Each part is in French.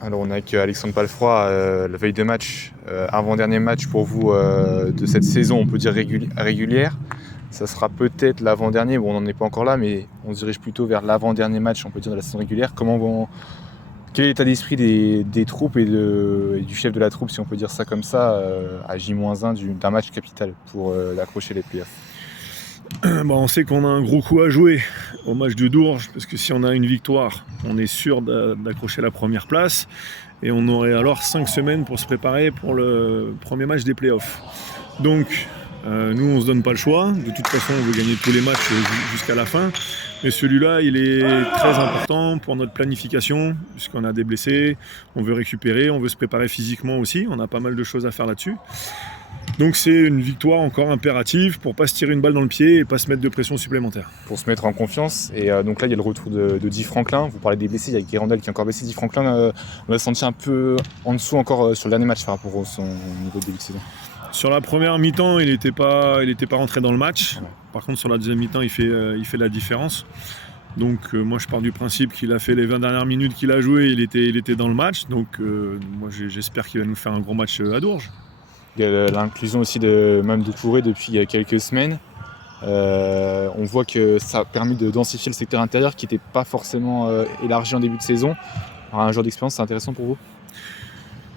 Alors on est avec Alexandre Palfroy, la veille de match, avant-dernier match pour vous de cette saison, on peut dire régulière. Ça sera peut-être l'avant-dernier, bon on n'en est pas encore là, mais on se dirige plutôt vers l'avant-dernier match, on peut dire, de la saison régulière. Quel est l'état d'esprit des troupes et du chef de la troupe, si on peut dire ça comme ça, à J-1 d'un match capital pour accrocher les playoffs? On sait qu'on a un gros coup à jouer au match de Dourges, parce que si on a une victoire, on est sûr d'accrocher la première place, et on aurait alors 5 semaines pour se préparer pour le premier match des playoffs. Donc, nous, on se donne pas le choix. De toute façon, on veut gagner tous les matchs jusqu'à la fin. Mais celui-là, il est très important pour notre planification, puisqu'on a des blessés, on veut récupérer, on veut se préparer physiquement aussi. On a pas mal de choses à faire là-dessus. Donc c'est une victoire encore impérative pour ne pas se tirer une balle dans le pied et pas se mettre de pression supplémentaire. Pour se mettre en confiance, et donc là il y a le retour de Di Franklin. Vous parlez des blessés, il y a Guérandel qui est encore blessé. Di Franklin, on l'a senti un peu en dessous encore sur le dernier match par rapport au son niveau de début de saison. Sur la première mi-temps, il n'était pas rentré dans le match. Ouais. Par contre, sur la deuxième mi-temps, il fait la différence. Donc moi, je pars du principe qu'il a fait les 20 dernières minutes qu'il a joué, il était dans le match. Donc moi, j'espère qu'il va nous faire un gros match à Dourges. Il y a l'inclusion aussi de Touré depuis quelques semaines. On voit que ça a permis de densifier le secteur intérieur qui n'était pas forcément élargi en début de saison. Alors, un joueur d'expérience, c'est intéressant pour vous?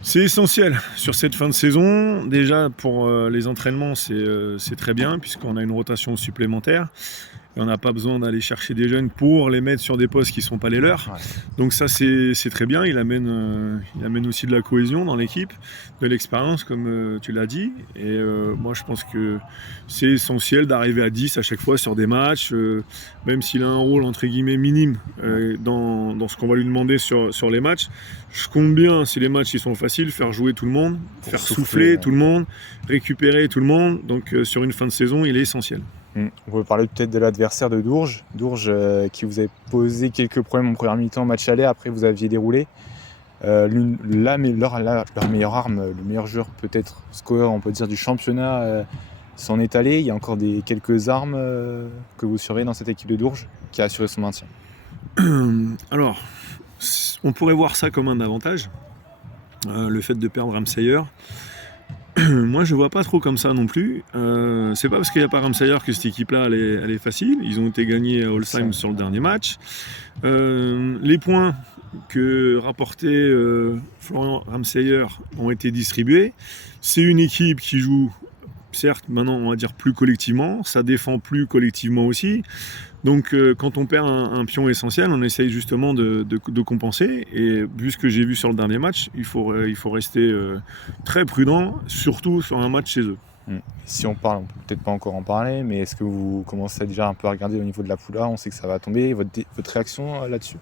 C'est essentiel sur cette fin de saison. Déjà, pour les entraînements, c'est très bien, puisqu'on a une rotation supplémentaire. Et on n'a pas besoin d'aller chercher des jeunes pour les mettre sur des postes qui ne sont pas les leurs. Ouais. Donc ça, c'est très bien. Il amène aussi de la cohésion dans l'équipe, de l'expérience, comme tu l'as dit. Et moi, je pense que c'est essentiel d'arriver à 10 à chaque fois sur des matchs, même s'il a un rôle, entre guillemets, minime dans ce qu'on va lui demander sur les matchs. Je compte bien, si les matchs ils sont faciles, faire jouer tout le monde, faire souffler tout le monde, récupérer tout le monde. Donc sur une fin de saison, il est essentiel. On peut parler peut-être de l'adversaire de Dourges. Dourges qui vous avait posé quelques problèmes en première mi-temps, match aller, après vous aviez déroulé. Leur meilleure arme, le meilleur joueur peut-être scoreur, on peut dire, du championnat s'en est allé. Il y a encore quelques armes que vous surveillez dans cette équipe de Dourges qui a assuré son maintien. Alors, on pourrait voir ça comme un avantage, le fait de perdre Ramsayer. Moi, je vois pas trop comme ça non plus. C'est pas parce qu'il n'y a pas Ramsayer que cette équipe-là, elle est facile. Ils ont été gagnés à Holsheim sur le dernier match. Les points que rapportait Florian Ramsayer ont été distribués. C'est une équipe qui joue, certes, maintenant, on va dire plus collectivement. Ça défend plus collectivement aussi. Donc quand on perd un pion essentiel, on essaye justement de compenser. Et vu ce que j'ai vu sur le dernier match, il faut rester très prudent, surtout sur un match chez eux. Si on parle, on peut peut-être pas encore en parler, mais est-ce que vous commencez déjà un peu à regarder au niveau de la poule A? On sait que ça va tomber. Votre réaction là-dessus?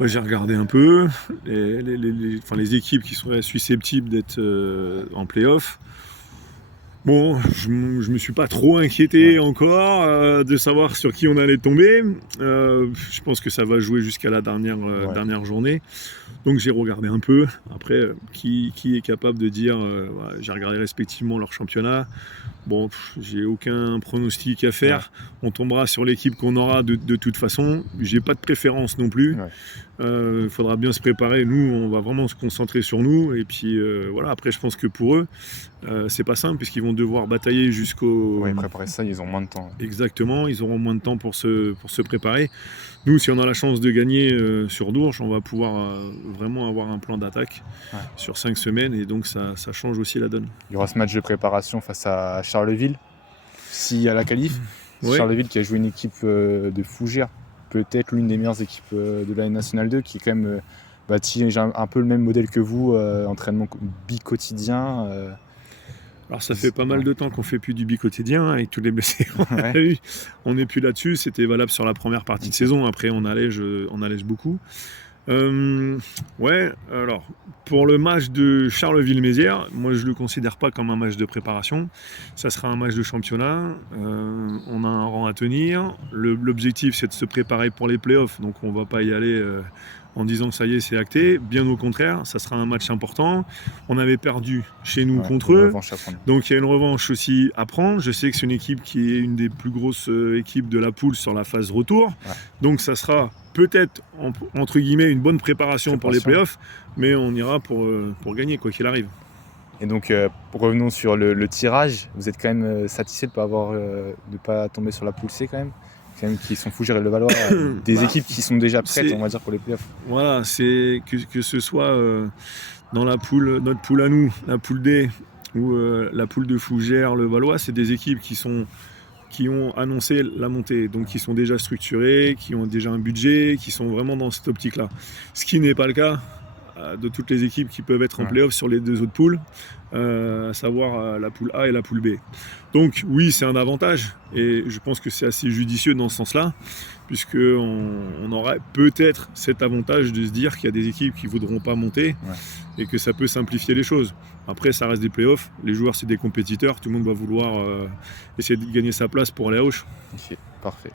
Moi, j'ai regardé un peu les équipes qui seraient susceptibles d'être en play-off. Bon, je me suis pas trop inquiété encore de savoir sur qui on allait tomber. Je pense que ça va jouer jusqu'à la dernière journée. Donc j'ai regardé un peu. Après, qui est capable de dire j'ai regardé respectivement leur championnat. Bon, j'ai aucun pronostic à faire. On tombera sur l'équipe qu'on aura de toute façon. J'ai pas de préférence non plus. Faudra bien se préparer. Nous, on va vraiment se concentrer sur nous. Et puis voilà, après, je pense que pour eux, c'est pas simple puisqu'ils vont devoir batailler jusqu'au... Oui, préparer ça, ils ont moins de temps. Exactement, ils auront moins de temps pour se préparer. Nous, si on a la chance de gagner sur Dourges, on va pouvoir vraiment avoir un plan d'attaque sur 5 semaines et donc ça change aussi la donne. Il y aura ce match de préparation face à Charleville, s'il y a la qualif. Charleville qui a joué une équipe de Fougères, peut-être l'une des meilleures équipes de la Nationale 2, qui est quand même bâti un peu le même modèle que vous, entraînement bi-quotidien. Alors ça fait pas mal de temps qu'on fait plus du bi-quotidien avec tous les blessés qu'on a eu. On n'est plus là-dessus, c'était valable sur la première partie de saison, après on allège beaucoup. Alors pour le match de Charleville-Mézières, moi je le considère pas comme un match de préparation, ça sera un match de championnat, on a un rang à tenir, l'objectif c'est de se préparer pour les playoffs, donc on va pas y aller en disant que ça y est, c'est acté. Bien au contraire, ça sera un match important. On avait perdu chez nous contre eux. Donc il y a une revanche aussi à prendre. Je sais que c'est une équipe qui est une des plus grosses équipes de la poule sur la phase retour. Ouais. Donc ça sera peut-être, entre guillemets, une bonne préparation pour les playoffs, mais on ira pour gagner, quoi qu'il arrive. Et donc, revenons sur le tirage. Vous êtes quand même satisfait de pas tomber sur la poule C quand même qui sont Fougères et Levallois, des équipes qui sont déjà prêtes, on va dire, pour les playoffs. Voilà, c'est que ce soit dans la poule, notre poule à nous, la poule D, ou la poule de Fougères, Levallois, c'est des équipes qui ont annoncé la montée, donc qui sont déjà structurées, qui ont déjà un budget, qui sont vraiment dans cette optique-là. Ce qui n'est pas le cas de toutes les équipes qui peuvent être en play-off sur les deux autres poules, à savoir la poule A et la poule B. Donc oui, c'est un avantage, et je pense que c'est assez judicieux dans ce sens-là, puisqu'on aurait peut-être cet avantage de se dire qu'il y a des équipes qui ne voudront pas monter, et que ça peut simplifier les choses. Après, ça reste des playoffs, les joueurs c'est des compétiteurs, tout le monde va vouloir essayer de gagner sa place pour aller à Auch. Ok, parfait.